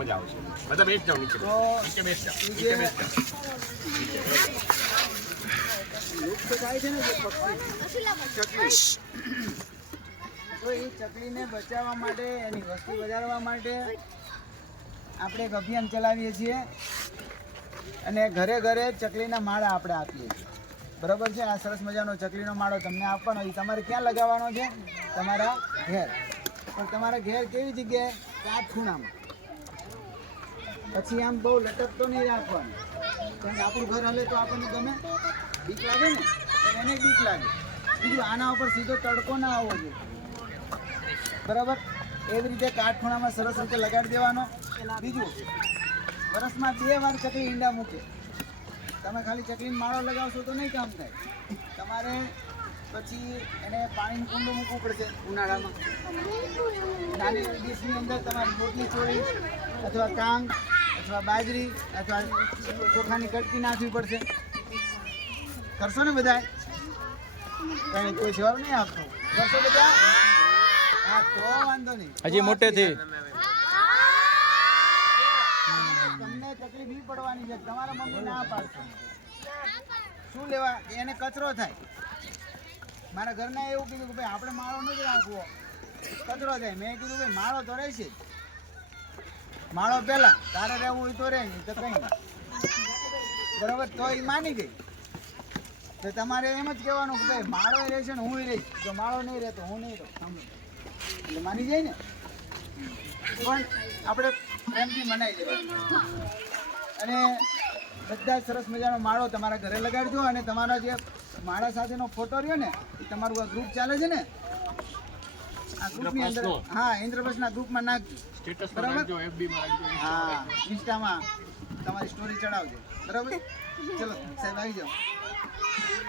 મજા આવશે બધા બેસ જાઓ નીચે. તો નીચે બેસ જાઓ. નીચે જે બેસ જાઓ. છે તો એ ચકલીને બચાવવા માટે એની વસ્તુ વધારવા માટે આપણે એક અભિયાન ચલાવીએ છીએ. અને ઘરે ઘરે ચકલીના માળા આપણે આપીએ છીએ. બરોબર છે? આ સરસ મજાનો ચકલીનો માળો તમને આપવાનો. એ તમારે ક્યાં લગાવવાનો છે? તમારા ઘેર. પણ તમારા ઘેર કેવી જગ્યાએ? કાચ ખૂણામાં પછી આમ બહુ લટકતો નહીં રાખવાનું. કેમ કે આપણું ઘર હલે તો આપણને ગમે. બીક લાગે ને? એને બીક લાગે. બીજું આના ઉપર સીધો તડકો ના આવવો જોઈએ. બરાબર? એવી રીતે કાટખૂણામાં સરસ રીતે લગાડી દેવાનો. બીજું, વરસમાં બે વાર ચકલી ઈંડા મૂકે. તમે ખાલી ચકલીને માળો લગાવશો તો નહીં કામ થાય. તમારે પછી એને પાણીનું કુંડું મૂકવું પડશે ઉનાળામાં. નાની ડીશની અંદર તમારે રોટલી ચોળી અથવા કાંગ અથવા બાજરી અથવા ચોખાની કટકી નાખવી પડશે. કરશો ને બધા? કઈ કોઈ જવાબ નહીં આપતો. કરશો બધા? હા તો વાંધો નહીં. હજી મોટેથી. તમને તકલીફ નહીં પડવાની છે તમારા મમ્મી ના પાડશે. શું લેવા? એને કચરો થાય. મારા ઘરના એવું કીધું કે ભાઈ આપણે માળો નથી રાખવો. કચરો થાય. મેં કીધું ભાઈ માળો તો રહેશે માળો પેલા તારે રહેવું હોય તો રહે, નહીં તો કંઈ બરાબર? તો એ માની ગઈ. તો તમારે એમ જ કહેવાનું કે ભાઈ, માળો રહેશે ને હું રહીશ જો માળો નહીં રહે તો હું નહીં રહું. સાંભળો. એટલે માની જાય ને? પણ આપણે પ્રેમથી મનાઈ દેવાનું અને બધા સરસ મજાનો માળો તમારા ઘરે લગાડજો અને તમારા જે માળા સાથેનો ફોટો રહ્યો ને, એ તમારું આ ગ્રુપ ચાલે છે ને? આ ગ્રુપની અંદર હા ઇન્દ્રપ્રસ્થના ગ્રુપમાં નાખજો સ્ટેટસ બરાબર? હા ઇન્સ્ટામાં તમારી સ્ટોરી ચડાવજો. બરાબર? ચલો સાહેબ આવી જાઓ.